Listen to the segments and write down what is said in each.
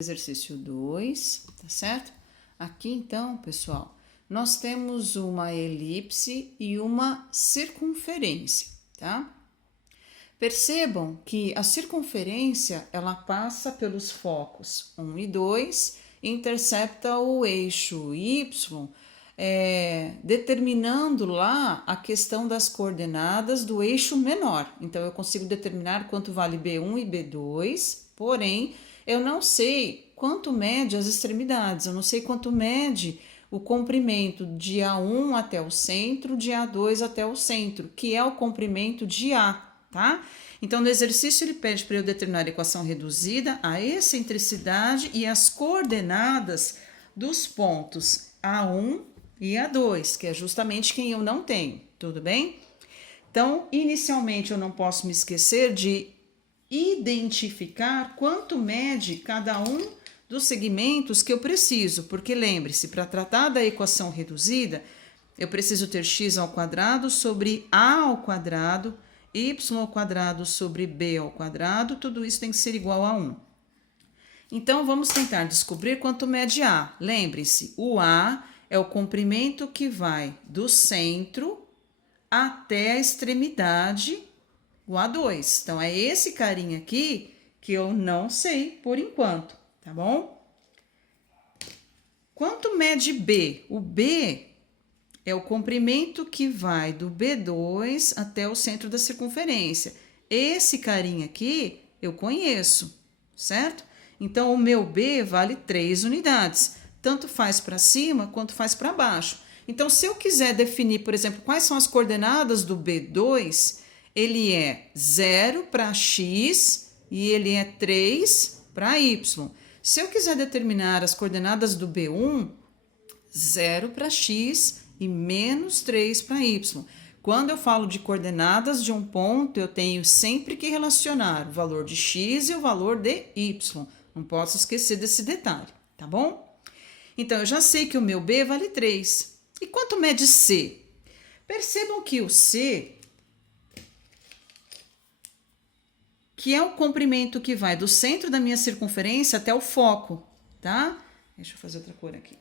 Exercício 2, tá certo? Aqui então, pessoal, nós temos uma elipse e uma circunferência, tá? Percebam que a circunferência, ela passa pelos focos 1 e 2, intercepta o eixo y, determinando lá a questão das coordenadas do eixo menor. Então, eu consigo determinar quanto vale B1 e B2, porém, eu não sei quanto mede as extremidades, eu não sei quanto mede o comprimento de A1 até o centro, de A2 até o centro, que é o comprimento de A, tá? Então, no exercício, ele pede para eu determinar a equação reduzida, a excentricidade e as coordenadas dos pontos A1 e A2, que é justamente quem eu não tenho, tudo bem? Então, inicialmente, eu não posso me esquecer de identificar quanto mede cada um dos segmentos que eu preciso, porque lembre-se, para tratar da equação reduzida, eu preciso ter x ao quadrado sobre a ao quadrado, y ao quadrado sobre b ao quadrado, tudo isso tem que ser igual a 1. Então, vamos tentar descobrir quanto mede A. Lembre-se, o A é o comprimento que vai do centro até a extremidade, o A2. Então, é esse carinha aqui que eu não sei por enquanto, tá bom? Quanto mede B? O B é o comprimento que vai do B2 até o centro da circunferência. Esse carinha aqui eu conheço, certo? Então, o meu B vale 3 unidades. Tanto faz para cima quanto faz para baixo. Então, se eu quiser definir, por exemplo, quais são as coordenadas do B2, ele é 0 para x e ele é 3 para y. Se eu quiser determinar as coordenadas do B1, 0 para x e menos 3 para y. Quando eu falo de coordenadas de um ponto, eu tenho sempre que relacionar o valor de x e o valor de y. Não posso esquecer desse detalhe, tá bom? Então, eu já sei que o meu B vale 3. E quanto mede C? Percebam que o C, que é o comprimento que vai do centro da minha circunferência até o foco, tá? Deixa eu fazer outra cor aqui.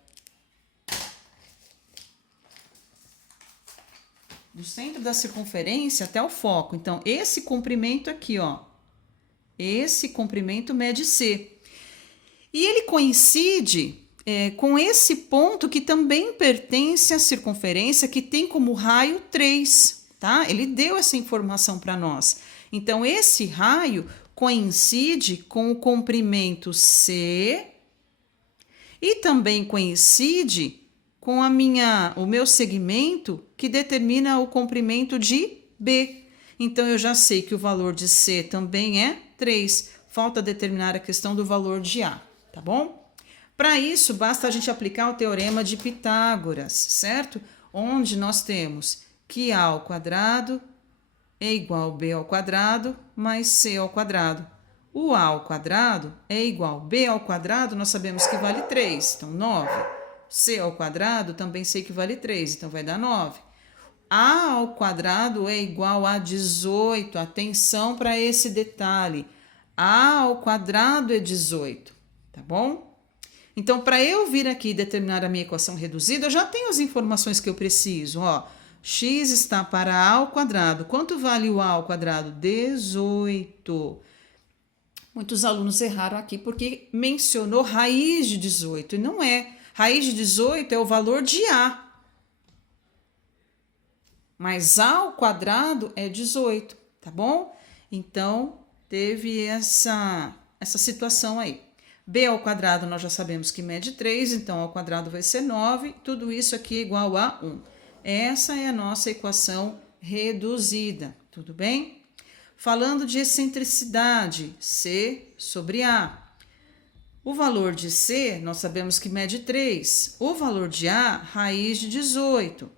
Do centro da circunferência até o foco. Então, esse comprimento aqui, ó, esse comprimento mede C. E ele coincide com esse ponto que também pertence à circunferência, que tem como raio 3, tá? Ele deu essa informação para nós. Então, esse raio coincide com o comprimento C e também coincide com o meu segmento que determina o comprimento de B. Então, eu já sei que o valor de C também é 3. Falta determinar a questão do valor de A, tá bom? Para isso, basta a gente aplicar o teorema de Pitágoras, certo? Onde nós temos que A ao quadrado é igual a B ao quadrado mais C ao quadrado. O A ao quadrado é igual a B ao quadrado, nós sabemos que vale 3, então 9. C ao quadrado também sei que vale 3, então vai dar 9. A ao quadrado é igual a 18. Atenção para esse detalhe. A ao quadrado é 18, tá bom? Então, para eu vir aqui determinar a minha equação reduzida, eu já tenho as informações que eu preciso, ó. X está para A ao quadrado. Quanto vale o A ao quadrado? 18. Muitos alunos erraram aqui porque mencionou raiz de 18 e não é. Raiz de 18 é o valor de A. Mas A ao quadrado é 18, tá bom? Então, teve essa situação aí. B ao quadrado nós já sabemos que mede 3, então ao quadrado vai ser 9. Tudo isso aqui é igual a 1. Essa é a nossa equação reduzida, tudo bem? Falando de excentricidade, C sobre A. O valor de C, nós sabemos que mede 3. O valor de A, raiz de 18.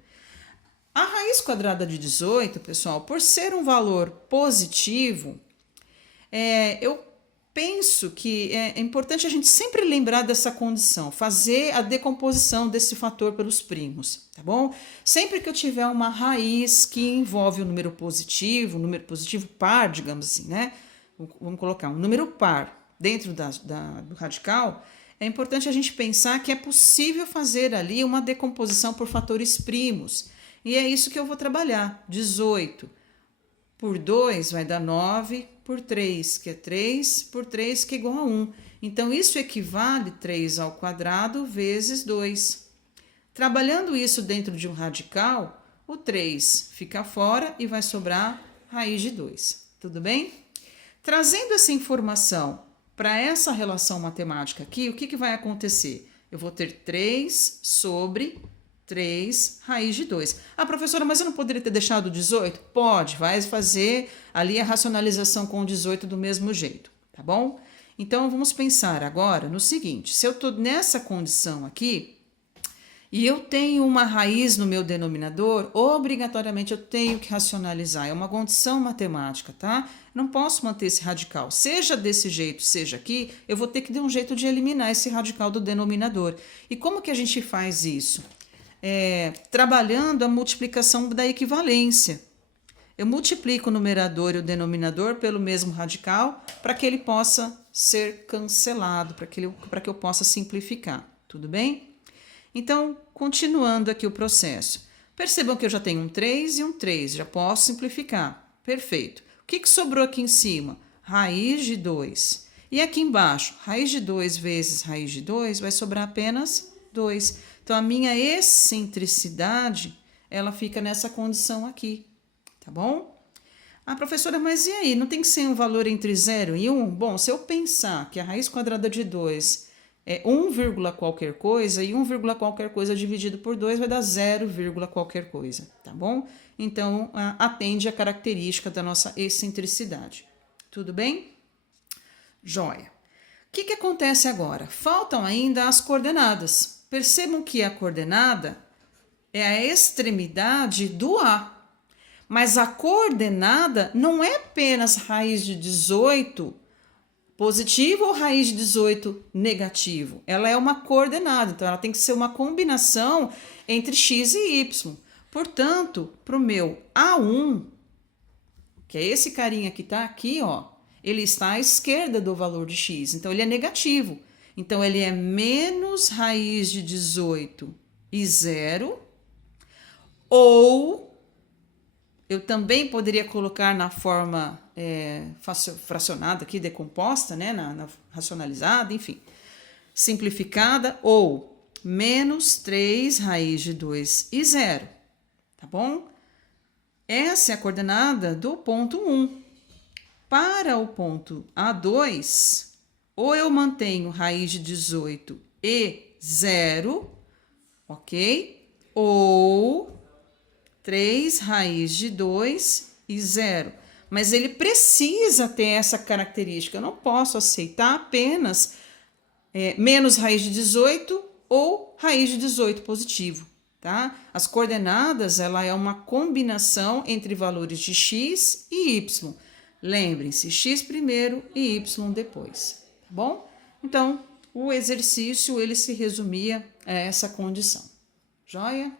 A raiz quadrada de 18, pessoal, por ser um valor positivo, eu penso que é importante a gente sempre lembrar dessa condição, fazer a decomposição desse fator pelos primos, tá bom? Sempre que eu tiver uma raiz que envolve um número positivo par, digamos assim, né? Vamos colocar um número par. dentro do radical, é importante a gente pensar que é possível fazer ali uma decomposição por fatores primos. E é isso que eu vou trabalhar. 18 por 2 vai dar 9 por 3, que é 3 por 3, que é igual a 1. Então, isso equivale 3 ao quadrado vezes 2. Trabalhando isso dentro de um radical, o 3 fica fora e vai sobrar raiz de 2. Tudo bem? Trazendo essa informação para essa relação matemática aqui, o que vai acontecer? Eu vou ter 3 sobre 3 raiz de 2. Ah, professora, mas eu não poderia ter deixado 18? Pode, vai fazer ali a racionalização com o 18 do mesmo jeito, tá bom? Então, vamos pensar agora no seguinte, se eu estou nessa condição aqui, e eu tenho uma raiz no meu denominador, obrigatoriamente eu tenho que racionalizar. É uma condição matemática, tá? Não posso manter esse radical. Seja desse jeito, seja aqui, eu vou ter que dar um jeito de eliminar esse radical do denominador. E como que a gente faz isso? Trabalhando a multiplicação da equivalência. Eu multiplico o numerador e o denominador pelo mesmo radical para que ele possa ser cancelado, para que eu possa simplificar. Tudo bem? Então, continuando aqui o processo. Percebam que eu já tenho um 3 e um 3, já posso simplificar. Perfeito. O que sobrou aqui em cima? Raiz de 2. E aqui embaixo, raiz de 2 vezes raiz de 2, vai sobrar apenas 2. Então, a minha excentricidade, ela fica nessa condição aqui, tá bom? Ah, professora, mas e aí? Não tem que ser um valor entre 0 e 1? Bom, se eu pensar que a raiz quadrada de 2 é 1, qualquer coisa, e 1, qualquer coisa dividido por 2 vai dar 0, qualquer coisa, tá bom? Então, atende a característica da nossa excentricidade. Tudo bem? Joia. O que acontece agora? Faltam ainda as coordenadas. Percebam que a coordenada é a extremidade do A. Mas a coordenada não é apenas raiz de 18 positivo ou raiz de 18 negativo. Ela é uma coordenada, então ela tem que ser uma combinação entre x e y. Portanto, para o meu A1, que é esse carinha que está aqui, ó, ele está à esquerda do valor de x, então ele é negativo. Então, ele é menos raiz de 18 e 0, ou eu também poderia colocar na forma fracionada aqui, decomposta, né, na racionalizada, enfim, simplificada, ou menos 3 raiz de 2 e 0, tá bom? Essa é a coordenada do ponto 1. Para o ponto A2, ou eu mantenho raiz de 18 e 0, ok? Ou 3 raiz de 2 e 0. Mas ele precisa ter essa característica. Eu não posso aceitar apenas menos raiz de 18 ou raiz de 18 positivo, tá? As coordenadas, ela é uma combinação entre valores de x e y. Lembrem-se, x primeiro e y depois, tá bom? Então, o exercício, ele se resumia a essa condição. Joia?